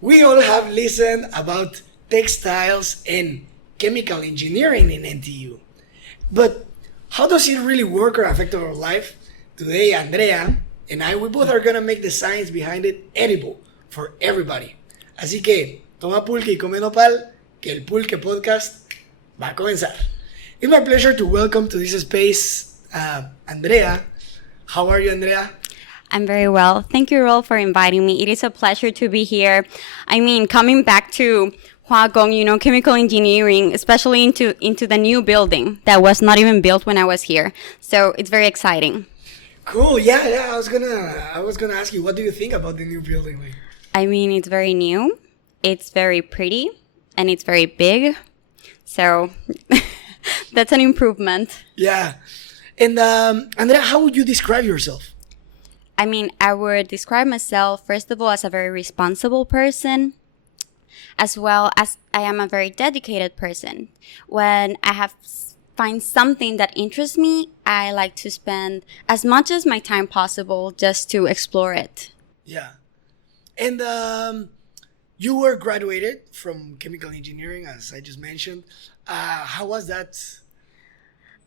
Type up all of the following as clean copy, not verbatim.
We all have listened about textiles and chemical engineering in NTU. But how does it really work or affect our life? Today, Andrea and I, we both are going to make the science behind it edible for everybody. Así que, toma pulque y come nopal, que el Pulque Podcast va a comenzar. It's my pleasure to welcome to this space Andrea. How are you, Andrea? I'm very well. Thank you, Rol, for inviting me. It is a pleasure to be here. I mean, coming back to Hua Gong, chemical engineering, especially into the new building that was not even built when I was here. So it's very exciting. Cool. Yeah. I was gonna ask you, what do you think about the new building? Like, I mean, it's very new, it's very pretty, and it's very big. So that's an improvement. yeah. And Andrea, how would you describe yourself? I mean, I would describe myself, first of all, as a very responsible person, as well as I am a very dedicated person. When I find something that interests me, I like to spend as much as my time possible just to explore it. Yeah. And you were graduated from chemical engineering, as I just mentioned. How was that?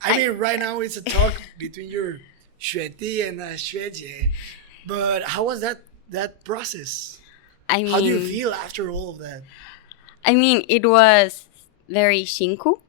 I mean, right now it's a talk between your 学弟 and 学姐, but how was that process? I How do you mean, feel after all of that? it was very shinku.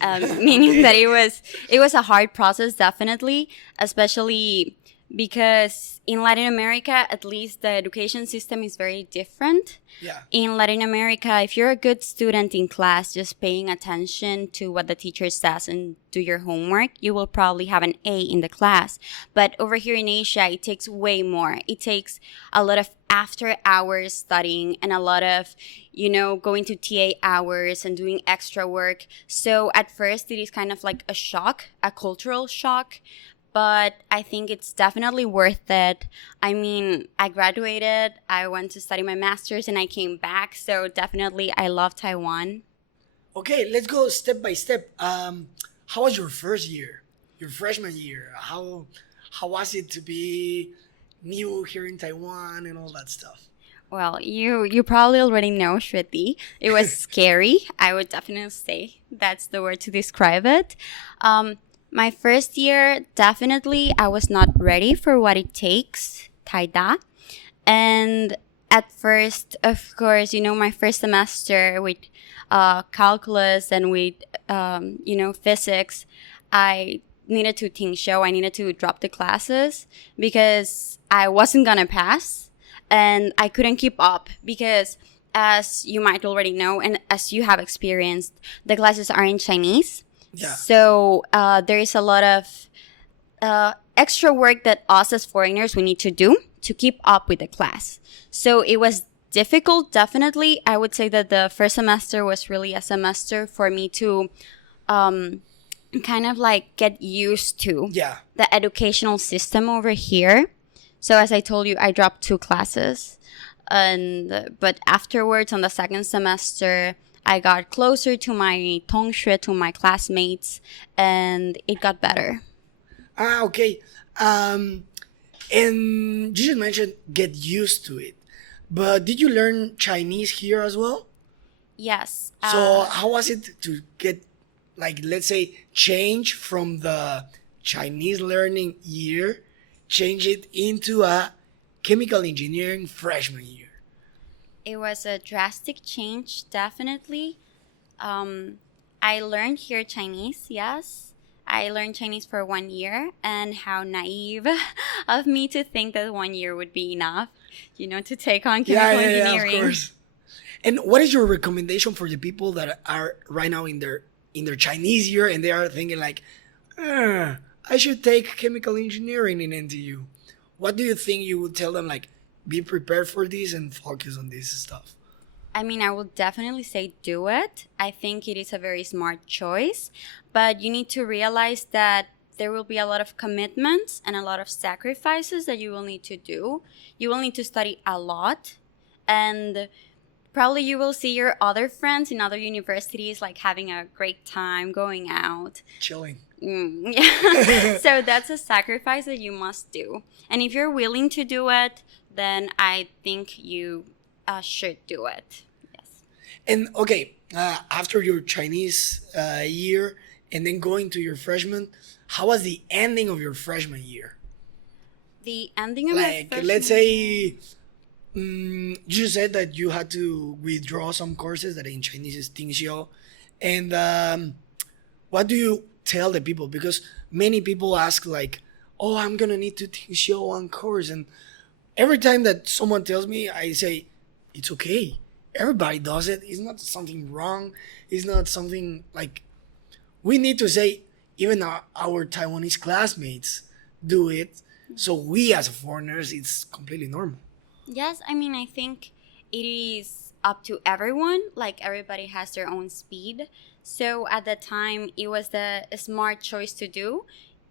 Meaning that it was a hard process, definitely, especially because in Latin America, at least the education system is very different. Yeah. In Latin America, if you're a good student in class, just paying attention to what the teacher says and do your homework, you will probably have an A in the class. But over here in Asia, it takes way more. It takes a lot of after hours studying and a lot of, going to TA hours and doing extra work. So at first, it is kind of like a shock, a cultural shock. But I think it's definitely worth it. I mean, I graduated, I went to study my master's, and I came back. So definitely, I love Taiwan. Okay, let's go step by step. How was your first year, your freshman year? How was it to be new here in Taiwan and all that stuff? Well, you probably already know, Shruti. It was scary. I would definitely say that's the word to describe it. My first year, definitely, I was not ready for what it takes, Taida. And at first, of course, my first semester with calculus and with, physics, I needed to think show. I needed to drop the classes because I wasn't going to pass and I couldn't keep up because as you might already know and as you have experienced, the classes are in Chinese. Yeah. So there is a lot of extra work that us as foreigners we need to do to keep up with the class. So it was difficult, definitely. I would say that the first semester was really a semester for me to kind of like get used to Yeah. the educational system over here. So as I told you, I dropped 2 classes. But afterwards on the second semester, I got closer to my 同学, to my classmates, and it got better. Okay. And you just mentioned get used to it. But did you learn Chinese here as well? Yes. So how was it to get, like, let's say, change from the Chinese learning year, change it into a chemical engineering freshman year? It was a drastic change, definitely. I learned here Chinese, yes. I learned Chinese for 1 year, and how naive of me to think that 1 year would be enough, to take on chemical engineering. Of course. And what is your recommendation for the people that are right now in their Chinese year and they are thinking like, I should take chemical engineering in NTU? What do you think you would tell them, like, be prepared for this and focus on this stuff? I mean, I will definitely say do it. I think it is a very smart choice, but you need to realize that there will be a lot of commitments and a lot of sacrifices that you will need to do. You will need to study a lot, and probably you will see your other friends in other universities like having a great time going out. Chilling. Yeah. So that's a sacrifice that you must do. And if you're willing to do it, then I think you should do it. Yes. And okay, after your Chinese year and then going to your freshman, how was the ending of your freshman year? The ending of my Like, freshman let's year- say you said that you had to withdraw some courses that in Chinese is 定修. And what do you tell the people? Because many people ask like, oh, I'm going to need to 定修 one course. And every time that someone tells me, I say, it's okay. Everybody does it. It's not something wrong. It's not something like, we need to say, even our Taiwanese classmates do it. So we as foreigners, it's completely normal. Yes, I mean, I think it is up to everyone. Like, everybody has their own speed. So at the time, it was the smart choice to do.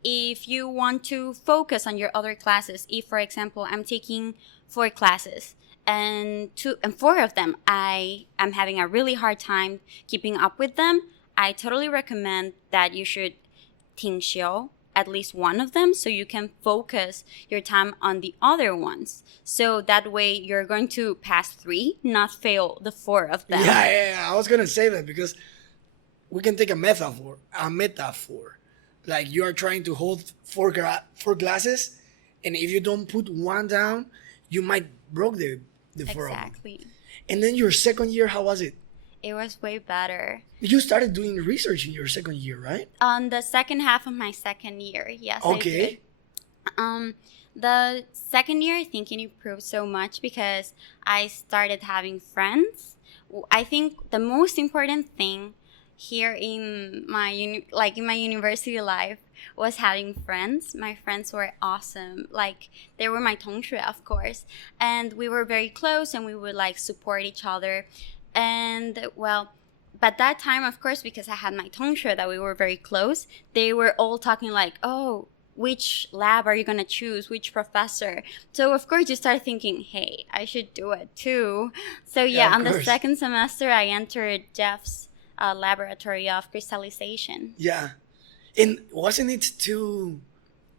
If you want to focus on your other classes, if, for example, I'm taking 4 classes and 4 of them, I am having a really hard time keeping up with them, I totally recommend that you should 听修 at least one of them so you can focus your time on the other ones. So that way you're going to pass 3, not fail the 4 of them. Yeah. I was gonna say that because we can take a metaphor. Like you are trying to hold 4 glasses, and if you don't put one down, you might broke the 4 of them. Exactly. And then your second year, how was it? It was way better. You started doing research in your second year, right? On the second half of my second year, yes, I did. Okay. The second year, I think it improved so much because I started having friends. I think the most important thing here in my in my university life was having friends. My friends were awesome. Like, they were my 同学, of course, and we were very close, and we would like support each other. And well, but that time, of course, because I had my 同学 that we were very close, they were all talking like, oh, which lab are you going to choose? Which professor? So, of course, you start thinking, hey, I should do it too. So, yeah, on the course. second semester, I entered Jeff's laboratory of crystallization. Yeah. And wasn't it too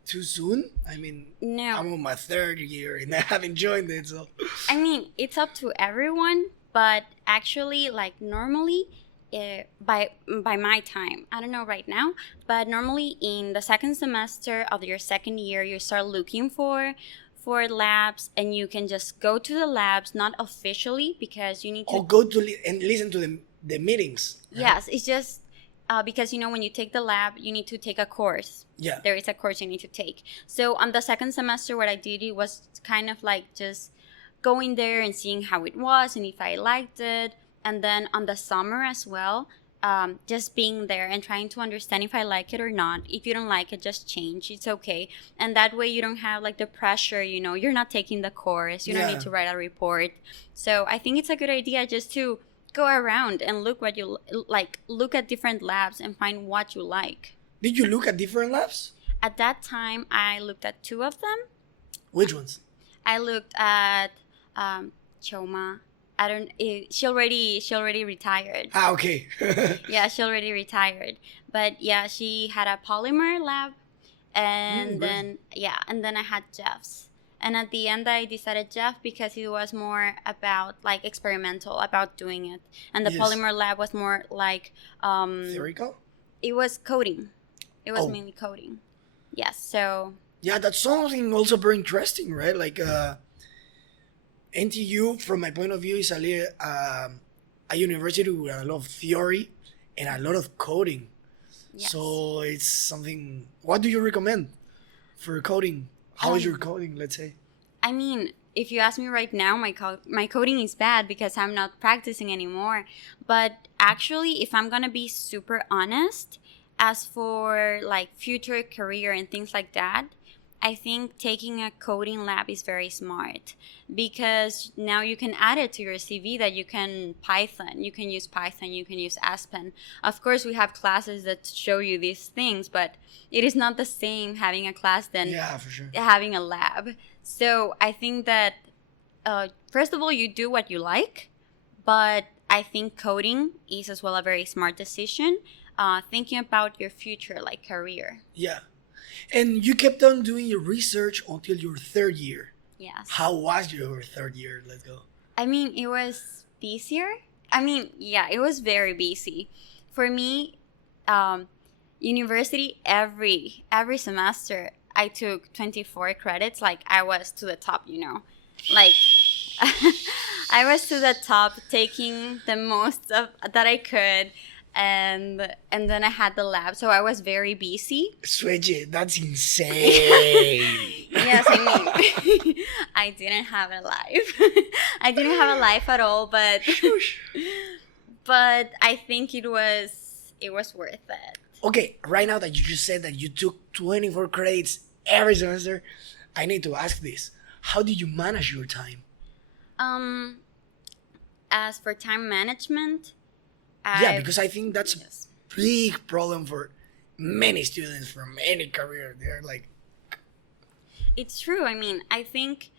soon? I mean, No. I'm on my 3rd year and I haven't joined it, so. I mean, it's up to everyone, but actually, like, normally, by my time, I don't know right now, but normally in the second semester of your second year, you start looking for labs, and you can just go to the labs, not officially, because you need to. Or go to and listen to the meetings. Right? Yes, it's just because, when you take the lab, you need to take a course. Yeah. There is a course you need to take. So on the second semester, what I did, it was kind of like just going there and seeing how it was and if I liked it. And then on the summer as well, just being there and trying to understand if I like it or not. If you don't like it, just change. It's okay. And that way you don't have like the pressure, you're not taking the course. You don't Yeah. need to write a report. So I think it's a good idea just to go around and look what you like, look at different labs and find what you like. Did you look at different labs? At that time, I looked at 2 of them. Which ones? I looked at Choma. I don't. She already retired. Ah, okay. Yeah, she already retired. But yeah, she had a polymer lab, and then I had Jeff's. And at the end, I decided Jeff because it was more about like experimental, about doing it, and the Yes. polymer lab was more like Theoretical? it was coding. It was Oh. mainly coding. Yes. So Yeah, that's something also very interesting, right? Like NTU, from my point of view, is a university with a lot of theory and a lot of coding. yes. So it's something. What do you recommend for coding? How is your coding? Let's say. I mean, if you ask me right now, my coding is bad because I'm not practicing anymore. But actually, if I'm gonna be super honest, as for like future career and things like that, I think taking a coding lab is very smart because now you can add it to your CV that you can Python, you can use Aspen. Of course, we have classes that show you these things, but it is not the same having a class than Yeah, for sure. having a lab. So I think that first of all, you do what you like, but I think coding is as well a very smart decision. Thinking about your future, like career. Yeah. And you kept on doing your research until your 3rd year. Yes. How was your 3rd year? Let's go. I mean, it was busier. I mean, yeah, it was very busy. For me, um, university every semester I took 24 credits. Like I was to the top, you know. Like I was to the top, taking the most of that I could, and then I had the lab, so I was very busy. Switch that's insane. Yes, I mean, I didn't have a life. I didn't have a life at all, but I think it was worth it. Okay, right now that you just said that you took 24 credits every semester, I need to ask this. How did you manage your time? Um, as for time management, Yeah, because I think that's a yes. big problem for many students from any career. They're like, It's true. I mean, I think,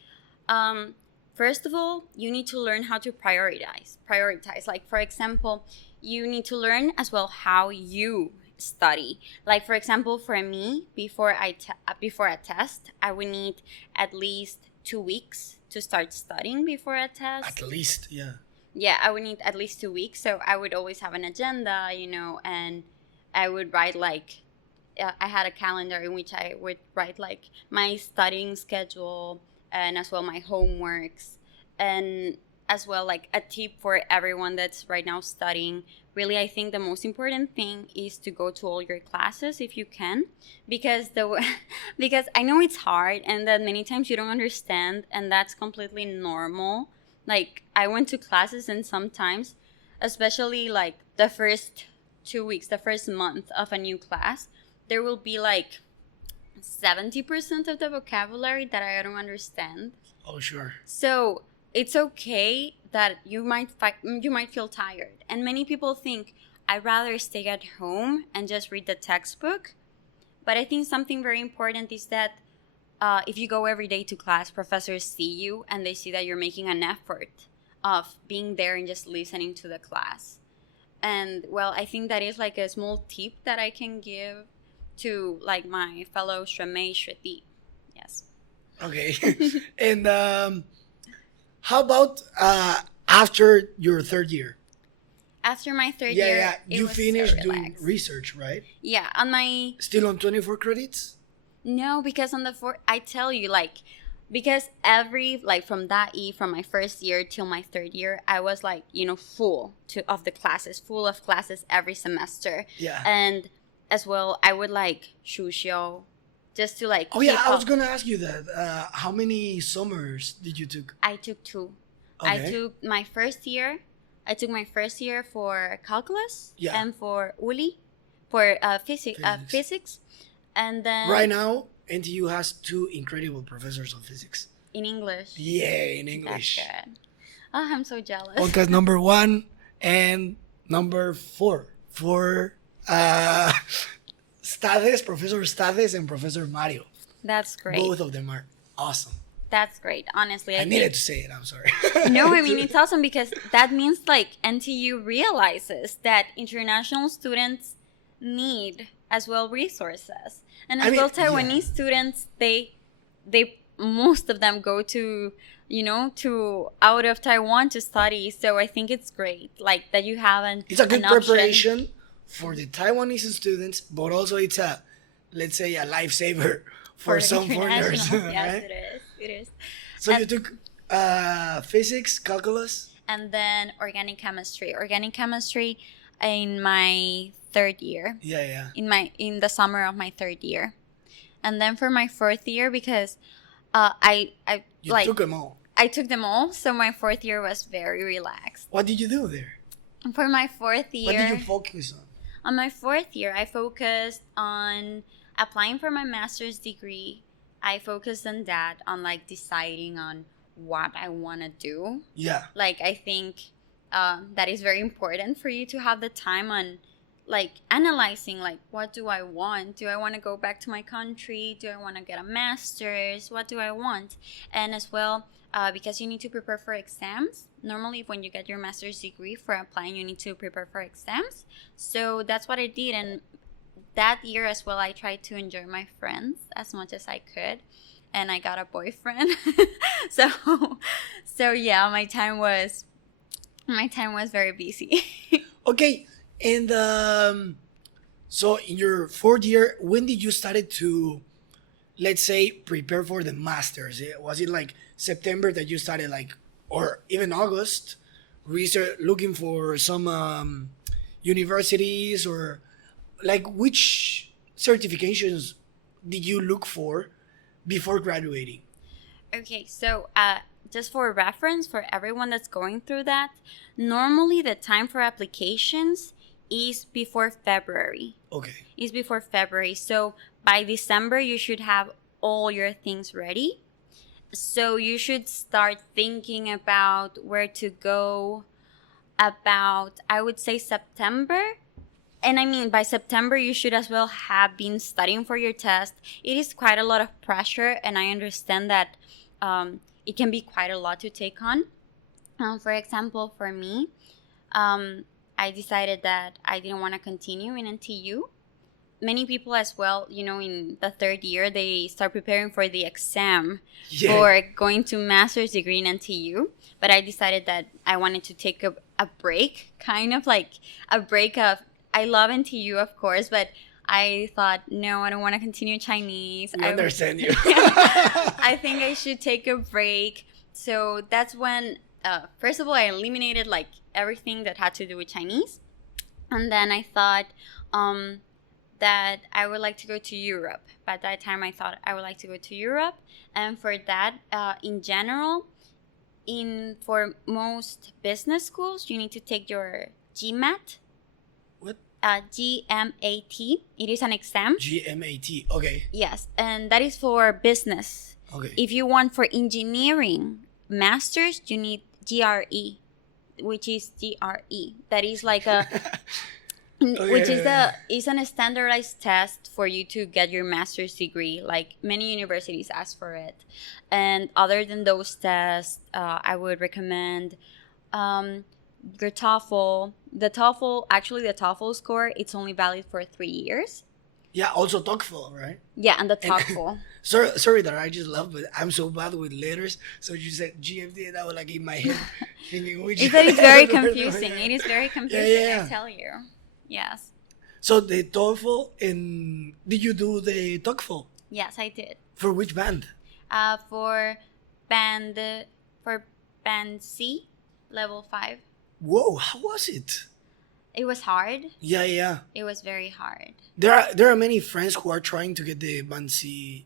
first of all, you need to learn how to prioritize. Prioritize. Like, for example, you need to learn as well how you study. Like, for example, for me, before a test, I would need at least 2 weeks to start studying before a test. at least, yeah. Yeah, I would need at least 2 weeks. So I would always have an agenda, and I would write like, I had a calendar in which I would write like my studying schedule and as well my homeworks, and as well like a tip for everyone that's right now studying. Really, I think the most important thing is to go to all your classes if you can, because because I know it's hard and that many times you don't understand, and that's completely normal. Like I went to classes and sometimes, especially like the first 2 weeks, the first month of a new class, there will be like 70% of the vocabulary that I don't understand. Oh, sure. So it's okay that you might feel tired, and many people think I'd rather stay at home and just read the textbook. But I think something very important is that if you go every day to class, professors see you and they see that you're making an effort of being there and just listening to the class. And well, I think that is like a small tip that I can give to like my fellow Shramei Shriti. Yes. Okay. And how about after your third year? After my third Yeah, year, yeah. it You was finished so doing relaxed. research, right? Yeah, on my Still on 24 credits? no, because on the fourth, I tell you, like, because every like from my first year till my third year, I was like, full of the classes, full of classes every semester, Yeah. and as well, I would like shushio, just to like. Oh, yeah. keep I was up. going to ask you that. How many summers did you took? I took two. I Okay. took my first year. I took my first year for calculus Yeah. and for uli, for Physics. physics, and then Right now, NTU has two incredible professors of physics. in English. Yeah, in That's English. good. Oh, I'm so jealous. Podcast number 1 and number 4 for Stades, Professor Stades and Professor Mario. That's great. Both of them are awesome. That's great. Honestly, I needed to say it. I'm sorry. no, I mean it's awesome because that means like NTU realizes that international students need as well resources, and as I mean, well Taiwanese yeah. students they most of them go to to out of Taiwan to study. So I think it's great like that you have It's a good an option. preparation for the Taiwanese students, but also it's a, let's say, a lifesaver for some foreigners. international. Yes, Right? it is. It is. So you And- took physics, calculus. And then organic chemistry. Organic chemistry in my third year. Yeah, yeah. In the summer of my third year. And then for my fourth year, because I You like took them all. I took them all, so my fourth year was very relaxed. What did you do there? For my fourth What year, did you focus on? on my fourth year, I focused on applying for my master's degree. I focused on that, on like deciding on what I want to do. Yeah. Like I think that is very important for you to have the time on like analyzing like what do I want? Do I want to go back to my country? Do I want to get a master's? What do I want? And as well, because you need to prepare for exams. Normally when you get your master's degree, for applying you need to prepare for exams. So that's what I did, and that year as well I tried to enjoy my friends as much as I could. and I got a boyfriend. so so yeah, my time was very busy. Okay, and so in your fourth year, when did you started to, let's say, prepare for the masters? Was it like September that you started, like, or even August, research looking for some universities, or like which certifications did you look for before graduating? Okay, so just for reference for everyone that's going through that, normally the time for applications is before February. Okay. Is before February. So by December, you should have all your things ready. So you should start thinking about where to go about, I would say, September. And I mean, by September, you should as well have been studying for your test. It is quite a lot of pressure, and I understand that it can be quite a lot to take on. For example, for me, I decided that I didn't want to continue in NTU. Many people as well, you know, in the third year, they start preparing for the exam Yeah. for going to master's degree in NTU. But I decided that I wanted to take a break, kind of like a break of, I love NTU, of course, but I thought, no, I don't want to continue Chinese. I understand you. I think I should take a break. So that's when, first of all, I eliminated like everything that had to do with Chinese. And then I thought that I would like to go to Europe. By that time, I thought I would like to go to Europe. And for that, in general, for most business schools, you need to take your GMAT. What? GMAT. It is an exam. GMAT. Okay. Yes, and that is for business. Okay. If you want for engineering masters, you need GRE, which is GRE. That is like a, which is a standardized test for you to get your master's degree. Like many universities ask for it, and other than those tests, I would recommend your TOEFL. The TOEFL score, it's only valid for 3 years. Yeah, also TOEFL, right? Yeah, and the TOEFL. Sorry that I just love, but I'm so bad with letters. So you said GMT, and I was like in my head thinking which. It's very confusing. It is very confusing, Yeah. I tell you. Yes. So the TOEFL, and did you do the TOEFL? Yes, I did. For which band? For band C, level 5. Whoa, how was it? It was hard. Yeah. It was very hard. There are many friends who are trying to get the band C,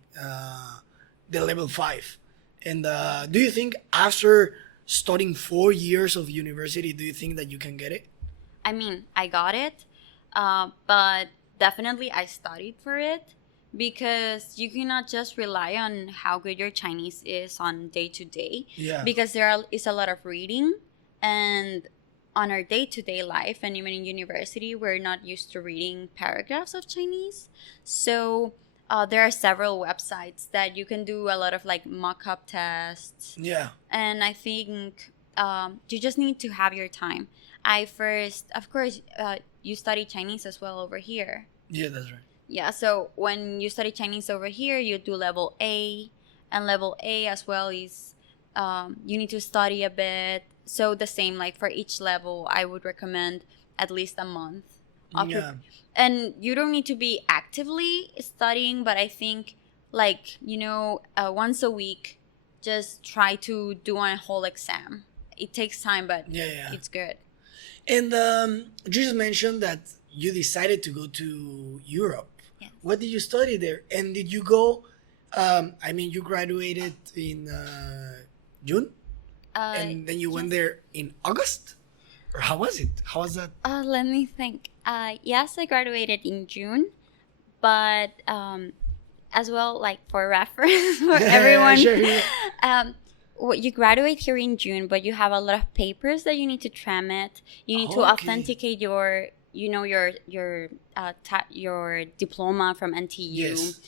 the level 5. And do you think after studying 4 years of university, do you think that you can get it? I mean, I got it, but definitely I studied for it, because you cannot just rely on how good your Chinese is on day to day. Yeah. Because is a lot of reading, and on our day-to-day life, and even in university, we're not used to reading paragraphs of Chinese. So there are several websites that you can do a lot of like mock-up tests. Yeah. And I think you just need to have your time. Of course, you study Chinese as well over here. Yeah, that's right. Yeah, so when you study Chinese over here, you do level A, and level A as well is you need to study a bit. So the same, like for each level, I would recommend at least a month. Yeah. And you don't need to be actively studying, but I think like, once a week, just try to do a whole exam. It takes time, but Yeah. it's good. And you just mentioned that you decided to go to Europe. Yes. What did you study there? And did you go? You graduated in June, and then you went there in August, or how was it? How was that? Let me think. Yes, I graduated in June, but as well, like for reference for everyone, Sure, yeah. You graduate here in June, but you have a lot of papers that you need to tramit. You need to Okay. authenticate your diploma from NTU. Yes.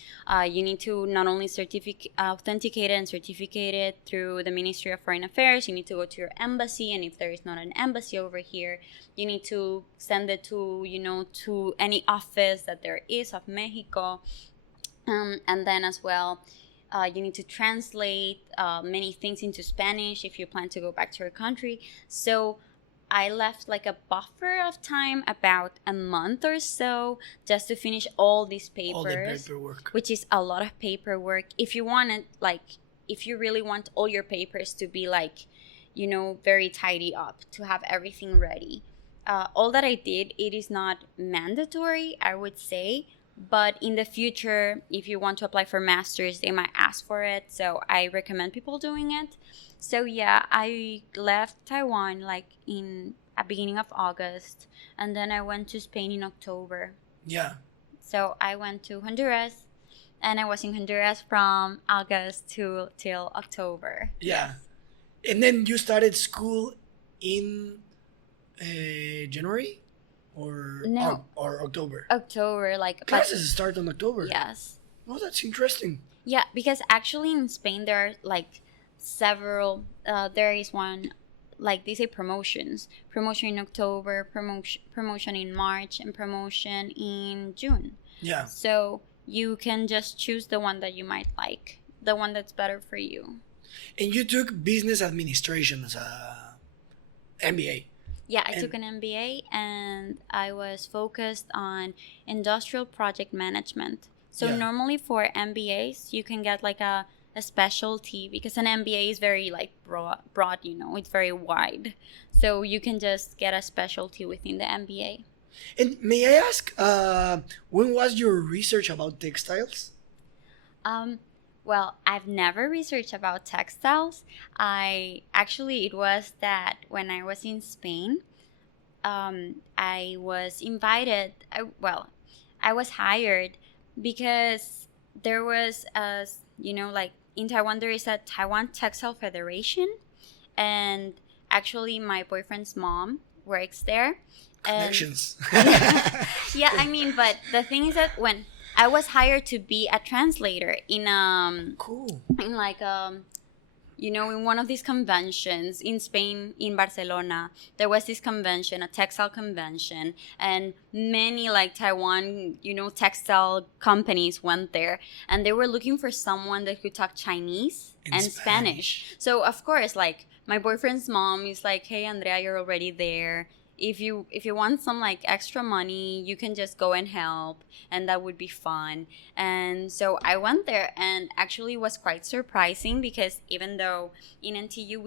You need to not only authenticate it and certificate it through the Ministry of Foreign Affairs. You need to go to your embassy, and if there is not an embassy over here, you need to send it to any office that there is of Mexico. And then as well, You need to translate many things into Spanish if you plan to go back to your country. So I left like a buffer of time, about a month or so, just to finish all these All the papers, paperwork. which is a lot of paperwork. If you want it, like, if you really want all your papers to be like, you know, very tidy up, to have everything ready. All that I did, it is not mandatory, I would say, but in the future, if you want to apply for masters, they might ask for it. So I recommend people doing it. So yeah, I left Taiwan like in a beginning of August, and then I went to Spain in October. Yeah. So I went to Honduras, and I was in Honduras from August to till October. Yeah. And then you started school in January or No. or October. October, like, but Classes start in October. yes. Oh, that's interesting. Yeah, because actually in Spain there are like several. There is one, like they say, promotion in October, promotion in March, and promotion in June. Yeah. So you can just choose the one that you might like, the one that's better for you. And you took business administration as a MBA. Yeah, I And- took an MBA, and I was focused on industrial project management. So Yeah. normally for MBAs, you can get like a specialty, because an MBA is very like broad, you know, it's very wide. So you can just get a specialty within the MBA. And may I ask, when was your research about textiles? Well, I've never researched about textiles. It was that when I was in Spain, I was invited. I was hired because there was like in Taiwan, there is a Taiwan Textile Federation, and actually my boyfriend's mom works there. And Connections. yeah, I mean, but the thing is that when I was hired to be a translator in Cool. in like in one of these conventions in Spain, in Barcelona, there was this convention, a textile convention, and many like Taiwan, textile companies went there, and they were looking for someone that could talk Chinese and Spanish. So of course, like my boyfriend's mom is like, "Hey, Andrea, you're already there. If you want some like extra money, you can just go and help, and that would be fun." And so I went there, and actually was quite surprising, because even though in NTU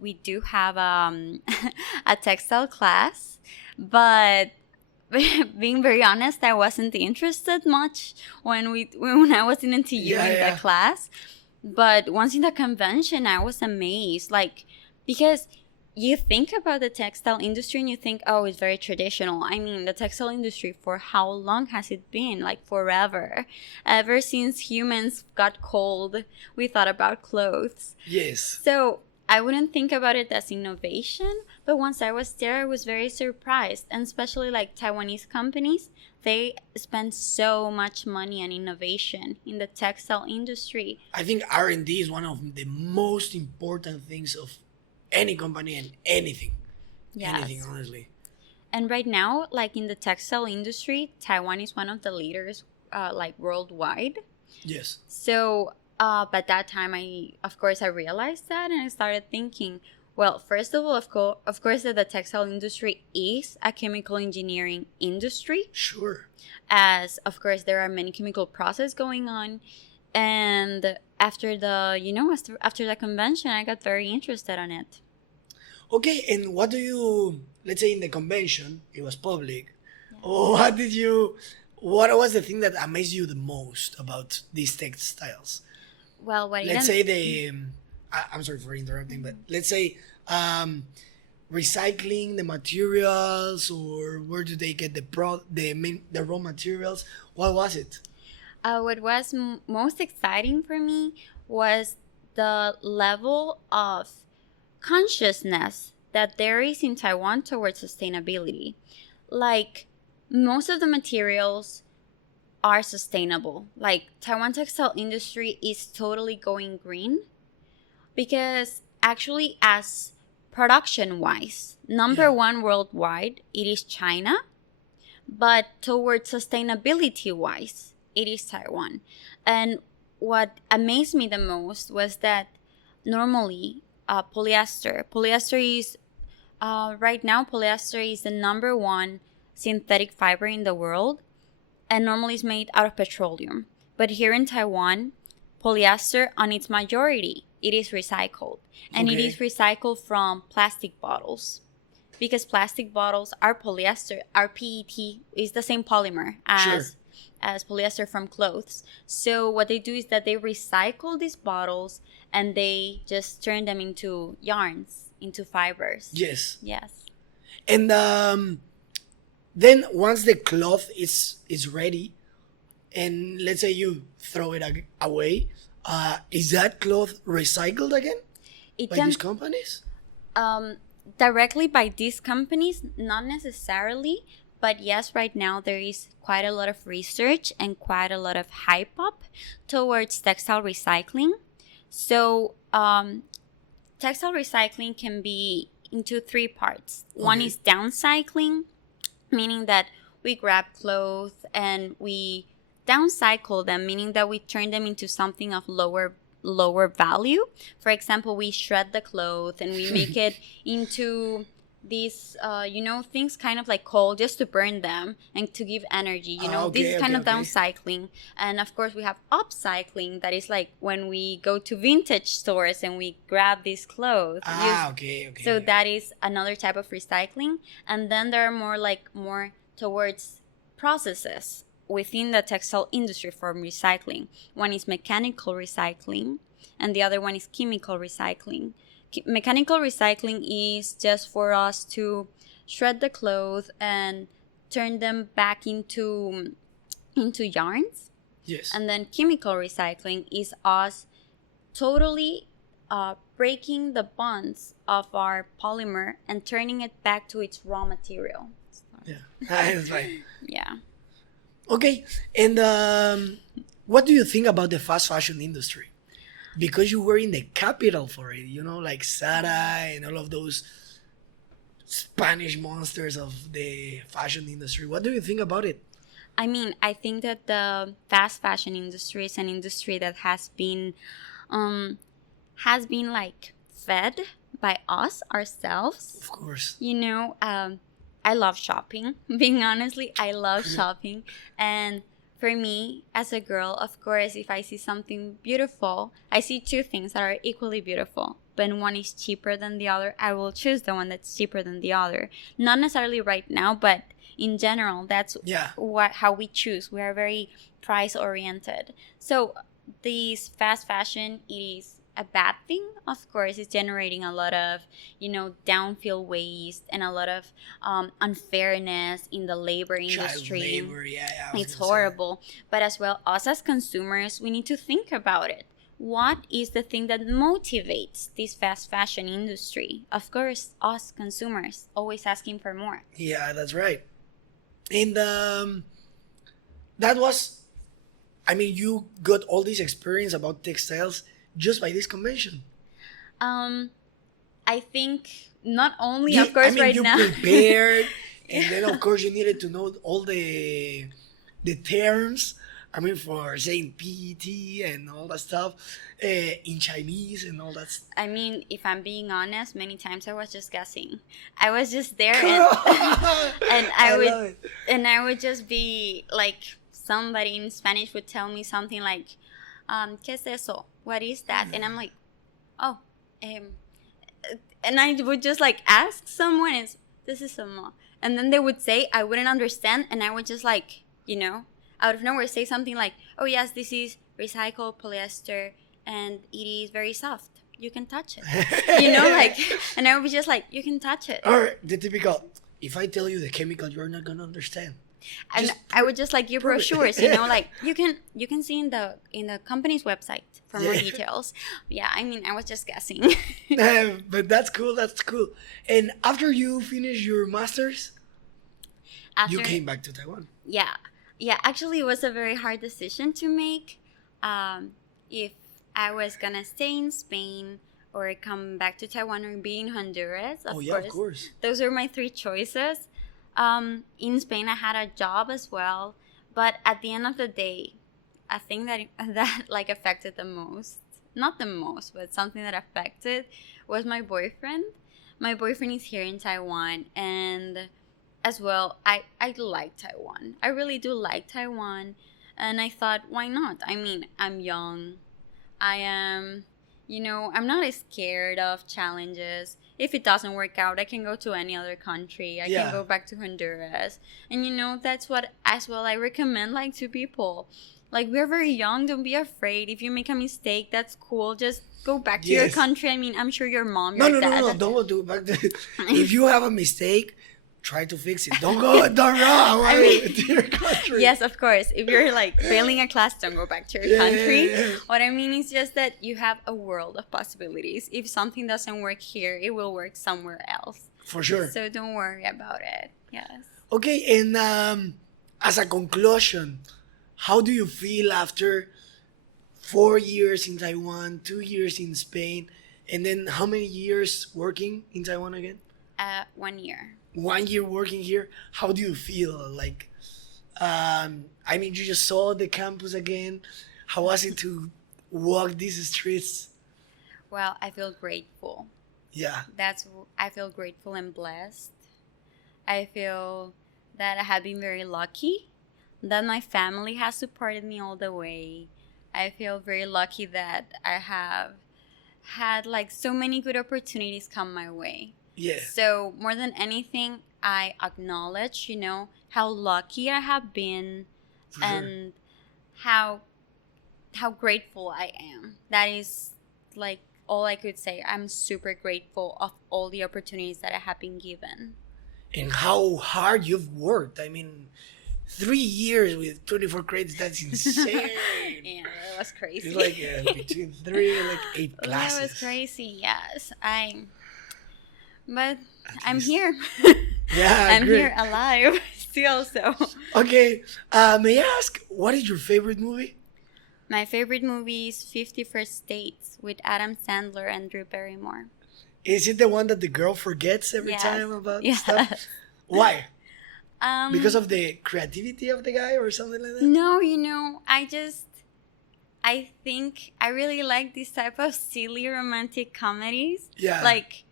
we do have a textile class, but being very honest, I wasn't interested much when I was in NTU in that class. But once in the convention, I was amazed, like, because you think about the textile industry and you think, oh, it's very traditional. I mean, the textile industry, for how long has it been? Like forever. Ever since humans got cold, we thought about clothes. Yes. So I wouldn't think about it as innovation, but once I was there, I was very surprised. And especially like Taiwanese companies, they spend so much money on innovation in the textile industry. I think R&D is one of the most important things of any company and anything. Yes. Anything, honestly. And right now, like in the textile industry, Taiwan is one of the leaders, like worldwide. Yes. So, but that time, of course, I realized that, and I started thinking, well, first of all, of course, that the textile industry is a chemical engineering industry, Sure. as of course there are many chemical processes going on. And after the convention, I got very interested on it. Okay, and what do you, let's say in the convention, it was public, what was the thing that amazed you the most about these textiles? Well, Let's say I'm sorry for interrupting, but let's say recycling the materials, or where do they get the raw materials? What was it? What was most exciting for me was the level of consciousness that there is in Taiwan towards sustainability. Like, most of the materials are sustainable. Like, Taiwan textile industry is totally going green, because actually, as production wise, number one worldwide, it is China, but towards sustainability wise, it is Taiwan. And what amazed me the most was that normally polyester is right now polyester is the number one synthetic fiber in the world, and normally is made out of petroleum. But here in Taiwan, polyester on its majority, it is recycled. And it Okay. is recycled from plastic bottles. Because plastic bottles are polyester, our PET is the same polymer as polyester from clothes. So what they do is that they recycle these bottles and they just turn them into yarns, into fibers. Yes. Yes. And then once the cloth is ready, and let's say you throw it away, is that cloth recycled again It by can these companies? directly by these companies, not necessarily, but yes, right now there is quite a lot of research and quite a lot of hype up towards textile recycling. So textile recycling can be into three parts. One Okay. is downcycling, meaning that we grab clothes and we downcycle them, meaning that we turn them into something of lower value. For example, we shred the clothes and we make it into these things kind of like coal, just to burn them and to give energy. This is kind of downcycling. And of course we have upcycling, that is like when we go to vintage stores and we grab these clothes. Okay. So that is another type of recycling. And then there are more towards processes within the textile industry for recycling. One is mechanical recycling and the other one is chemical recycling. Mechanical recycling is just for us to shred the clothes and turn them back into yarns. Yes. And then chemical recycling is us totally breaking the bonds of our polymer and turning it back to its raw material. Yeah. That's right. Yeah. Okay. And what do you think about the fast fashion industry? Because you were in the capital for it, like Zara and all of those Spanish monsters of the fashion industry. What do you think about it? I mean, I think that the fast fashion industry is an industry that has been like fed by us ourselves. Of course. I love shopping. Being honestly, I love shopping. And for me, as a girl, of course, if I see something beautiful, I see two things that are equally beautiful. When one is cheaper than the other, I will choose the one that's cheaper than the other. Not necessarily right now, but in general, that's Yeah. how we choose. We are very price oriented. So this fast fashion, it is a bad thing. Of course, it's generating a lot of downfield waste and a lot of unfairness in the labor industry. Child labor, yeah. I was It's gonna say. horrible. But as well, us as consumers, we need to think about it. What is the thing that motivates this fast fashion industry? Of course, us consumers always asking for more. Yeah, that's right. And that was, you got all this experience about textiles just by this convention. I think not only, You- of course, right you now. prepared, and then of course you needed to know all the terms. For saying PET and all that stuff in Chinese and all that. I mean, if I'm being honest, many times I was just guessing. I was just there, and I would just be like, somebody in Spanish would tell me something like, "¿Qué es eso? What is that?" And I'm like, "Oh," and I would just like ask someone, "This is some," and then they would say, I wouldn't understand, and I would just like, out of nowhere say something like, "Oh yes, this is recycled polyester and it is very soft. You can touch it." And I would be just like, "You can touch it." Or the typical, if I tell you the chemical, you're not gonna understand. And Just I would just like give prove it. brochures, like you can see in the company's website for more Yeah. details. Yeah, I was just guessing. But that's cool. That's cool. And after you finish your masters, you came back to Taiwan. Yeah, actually it was a very hard decision to make, if I was gonna stay in Spain or come back to Taiwan or be in Honduras. Of course. Those were my three choices. In Spain I had a job as well, but at the end of the day, a thing that that like affected the most, not the most, but something that affected was my boyfriend. My boyfriend is here in Taiwan, and as well, I like Taiwan. I really do like Taiwan, and I thought, why not? I mean, I'm young. I am, I'm not scared of challenges. If it doesn't work out, I can go to any other country. I Yeah. can go back to Honduras. And that's what as well I recommend like to people. Like, we're very young, don't be afraid. If you make a mistake, that's cool. Just go back to your Yes. country. I mean, I'm sure your mom, No, your no, dad. no, no. Don't go do it back to. If you have a mistake, try to fix it. Don't go. Don't run away I mean- to your country. Yes, of course. If you're like failing a class, don't go back to your Yeah, country. yeah, yeah. What I mean is just that you have a world of possibilities. If something doesn't work here, it will work somewhere else. For sure. So don't worry about it. Yes. Okay, and as a conclusion, how do you feel after 4 years in Taiwan, 2 years in Spain, and then how many years working in Taiwan again? 1 year. 1 year working here. How do you feel? Like, I mean, you just saw the campus again. How was it to walk these streets? Well, I feel grateful. Yeah, I feel grateful and blessed. I feel that I have been very lucky, that my family has supported me all the way. I feel very lucky that I have had like so many good opportunities come my way. yeah, So more than anything, I acknowledge, how lucky I have been for sure. and how grateful I am. That is like all I could say. I'm super grateful of all the opportunities that I have been given. And how hard you've worked. I mean, 3 years with 24 credits, that's insane. Yeah, that was crazy. It's like between 3 and like 8 That classes. was crazy. Yes, but I'm least- here. Yeah, I'm great. here alive still. So Okay, may I ask, what is your favorite movie? my favorite movie is 50 First Dates with Adam Sandler and Drew Barrymore. Is it the one that the girl forgets every Yes. time about Yes. stuff? Why? Um, Because of the creativity of the guy or something like that? No, I think I really like this type of silly romantic comedies. Yeah. Like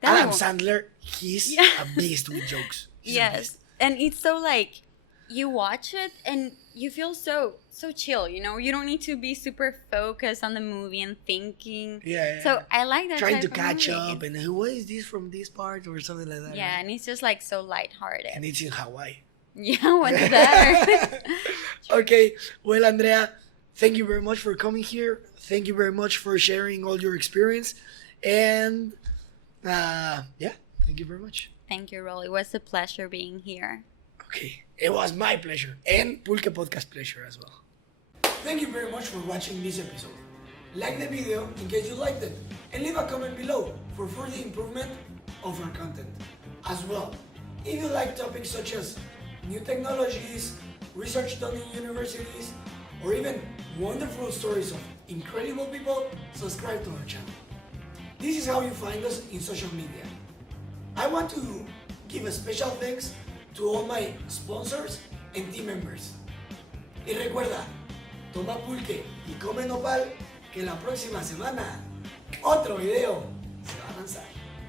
that Adam one. Sandler, he's Yeah. a beast with jokes. He's a Yes. beast. And it's so like you watch it and you feel so chill, you don't need to be super focused on the movie and thinking. Yeah, yeah. So I like that Trying to type of catch movies. up and what is this from this part or something like that. Yeah, right? and it's just like so lighthearted. And it's in Hawaii. Yeah, what's better? Okay, well, Andrea, thank you very much for coming here. Thank you very much for sharing all your experience. And yeah, thank you very much. Thank you, Rolly. It was a pleasure being here. Okay, it was my pleasure and Pulque Podcast pleasure as well. Thank you very much for watching this episode. Like the video in case you liked it and leave a comment below for further improvement of our content. As well, if you like topics such as new technologies, research done in universities, or even wonderful stories of incredible people, subscribe to our channel. This is how you find us in social media. I want to give a special thanks to all my sponsors and team members. Y recuerda, toma pulque y come nopal, que la próxima semana otro video